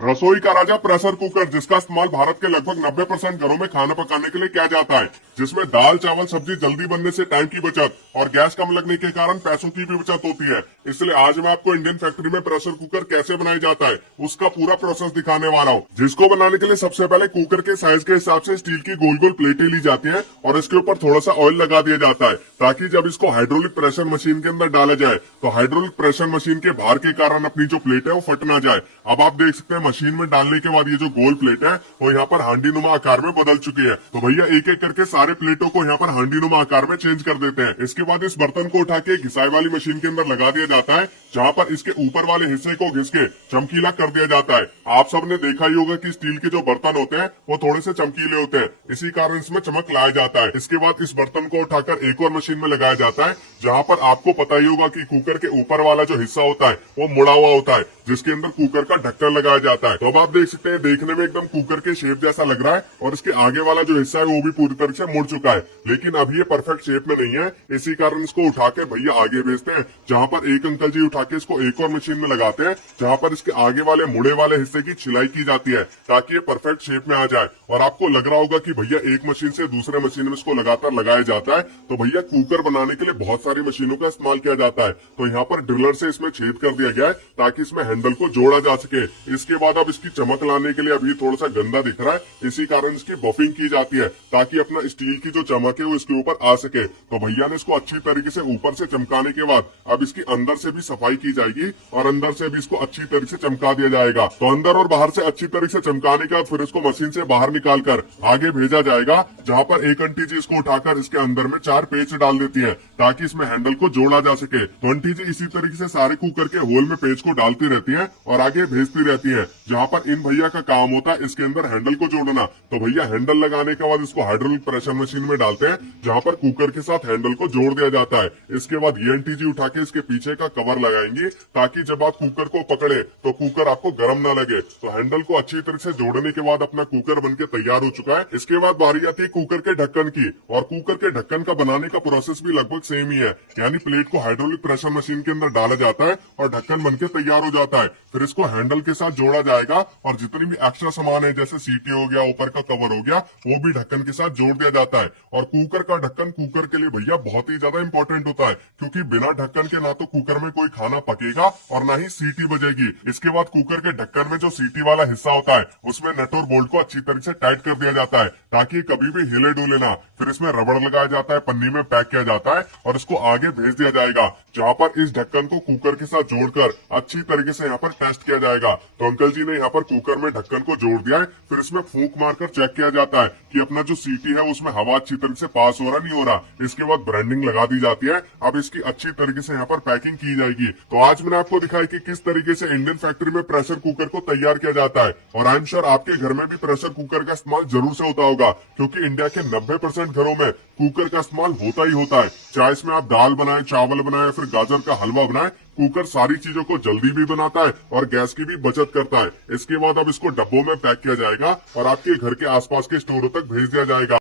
रसोई का राजा pressure cooker, जिसका इस्तेमाल भारत के लगभग 90% घरों में खाना पकाने के लिए किया जाता है, जिसमें दाल चावल सब्जी जल्दी बनने से टाइम की बचत और गैस कम लगने के कारण पैसों की भी बचत होती है। इसलिए आज मैं आपको इंडियन फैक्ट्री में प्रेशर कुकर कैसे बनाया जाता है उसका पूरा प्रोसेस दिखाने वाला हूँ। जिसको बनाने के लिए सबसे पहले कुकर के साइज के हिसाब से स्टील की गोल गोल प्लेटें ली जाती है और इसके ऊपर थोड़ा सा ऑयल लगा दिया जाता है, ताकि जब इसको हाइड्रोलिक प्रेशर मशीन के अंदर डाला जाए तो हाइड्रोलिक प्रेशर मशीन के भार के कारण अपनी जो प्लेट है वो फट ना जाए। अब आप देख सकते हैं मशीन में डालने के बाद ये जो गोल प्लेट है वो यहाँ पर हांडी नुमा आकार में बदल चुकी है। तो भैया एक एक करके सारे प्लेटों को यहाँ पर हांडी नुमा आकार में चेंज कर देते हैं। इसके बाद इस बर्तन को उठा के घिसाई वाली मशीन के अंदर लगा दिया जाता है, जहाँ पर इसके ऊपर वाले हिस्से को घिस के चमकीला कर दिया जाता है। आप सबने देखा ही होगा कि स्टील के जो बर्तन होते हैं वो थोड़े से चमकीले होते हैं, इसी कारण इसमें चमक लाया जाता है। इसके बाद इस बर्तन को उठाकर एक और मशीन में लगाया जाता है, जहाँ पर आपको पता ही होगा कि कुकर के ऊपर वाला जो हिस्सा होता है वो मुड़ा हुआ होता है, जिसके अंदर कुकर का ढक्कन लगाया जाता है। तो अब आप देख सकते हैं देखने में एकदम कुकर के शेप जैसा लग रहा है और इसके आगे वाला जो हिस्सा है वो भी पूरी तरह से मुड़ चुका है, लेकिन अभी ये परफेक्ट शेप में नहीं है। इसी कारण इसको उठा के भैया आगे भेजते हैं, जहाँ पर एक अंकल जी उठा के इसको एक और मशीन में लगाते हैं, जहाँ पर इसके आगे वाले मुड़े वाले हिस्से की छिलाई की जाती है ताकि ये परफेक्ट शेप में आ जाए। और आपको लग रहा होगा कि भैया एक मशीन से दूसरे मशीन में इसको लगातार लगाया जाता है, तो भैया कुकर बनाने के लिए बहुत सारी मशीनों का इस्तेमाल किया जाता है। तो यहाँ पर ड्रिलर से इसमें छेद कर दिया गया है ताकि इसमें हैंडल को जोड़ा जा सके। इसके बाद अब इसकी चमक लाने के लिए अभी थोड़ा सा गंदा दिख रहा है, इसी कारण इसकी बफिंग की जाती है ताकि अपना स्टील की जो चमक है वो इसके ऊपर आ सके। तो भैया ने इसको अच्छी तरीके से ऊपर से चमकाने के बाद अब इसकी अंदर से भी सफाई की जाएगी और अंदर से भी इसको अच्छी तरीके से चमका दिया जाएगा। तो अंदर और बाहर से अच्छी तरीके से चमकाने के बाद फिर इसको मशीन से बाहर निकाल कर आगे भेजा जाएगा, जहाँ पर एक आंटी जी इसको उठाकर इसके अंदर में 4 पेच डाल देती है ताकि इसमें हैंडल को जोड़ा जा सके। तो आंटी जी इसी तरीके से सारे कुकर के होल में पेच को डालती रहती है और आगे भेजती रहती है, जहाँ पर इन भैया का काम होता है इसके अंदर हैंडल को जोड़ना। तो भैया हैंडल लगाने के बाद इसको हाइड्रोलिक प्रेशर मशीन में डालते हैं, जहाँ पर कुकर के साथ हैंडल को जोड़ दिया जाता है। इसके बाद ये आंटी जी उठा के इसके पीछे का कवर लगाएंगी ताकि जब आप कुकर को पकड़े तो कुकर आपको गर्म ना लगे। तो हैंडल को अच्छी तरह से जोड़ने के बाद अपना कुकर बनके तैयार हो चुका है। इसके बाद बारी आती है कुकर के ढक्कन की, और कुकर के ढक्कन का बनाने का प्रोसेस भी लगभग सेम ही है, यानी प्लेट को हाइड्रोलिक प्रेशर मशीन के अंदर डाला जाता है और ढक्कन बनके तैयार हो जाता है। फिर इसको हैंडल के साथ जोड़ा जाएगा और जितनी भी एक्स्ट्रा सामान है जैसे सीटी हो गया, ऊपर का कवर हो गया, वो भी ढक्कन के साथ जोड़ दिया जाता है। और कुकर का ढक्कन कुकर के लिए भैया बहुत ही ज्यादा इंपॉर्टेंट होता है, क्योंकि बिना ढक्कन के ना तो कुकर में कोई खाना पकेगा और ना ही सीटी बजेगी। इसके बाद कुकर के ढक्कन में जो सीटी वाला हिस्सा होता है उसमें नट और बोल्ट को अच्छी तरह से टाइट कर दिया जाता है ताकि कभी भी हिले डुले ना। फिर इसमें रबड़ लगाया जाता है, पन्नी में पैक किया जाता है और इसको आगे भेज दिया जाएगा, जहाँ पर इस ढक्कन को कुकर के साथ जोड़कर अच्छी तरीके से यहाँ पर टेस्ट किया जाएगा। तो अंकल जी ने यहाँ पर कुकर में ढक्कन को जोड़ दिया है। फिर इसमें फूंक मारकर चेक किया जाता है कि अपना जो सीटी है उसमें हवा अच्छी तरह से पास हो रहा नहीं हो रहा। इसके बाद ब्रांडिंग लगा दी जाती है। अब इसकी अच्छी तरीके से यहाँ पर पैकिंग की जाएगी। तो आज मैंने आपको दिखाया कि किस तरीके से इंडियन फैक्ट्री में प्रेशर कुकर को तैयार किया जाता है, और आई एम श्योर आपके घर में भी प्रेशर कुकर का इस्तेमाल जरूर से होता होगा, क्योंकि इंडिया के 90% घरों में कुकर का इस्तेमाल होता ही होता है। चाहे इसमें आप दाल बनाए, चावल बनाए, फिर गाजर का हलवा बनाए, कुकर सारी चीजों को जल्दी भी बनाता है और गैस की भी बचत करता है। इसके बाद अब इसको डब्बों में पैक किया जाएगा और आपके घर के आसपास के स्टोरों तक भेज दिया जाएगा।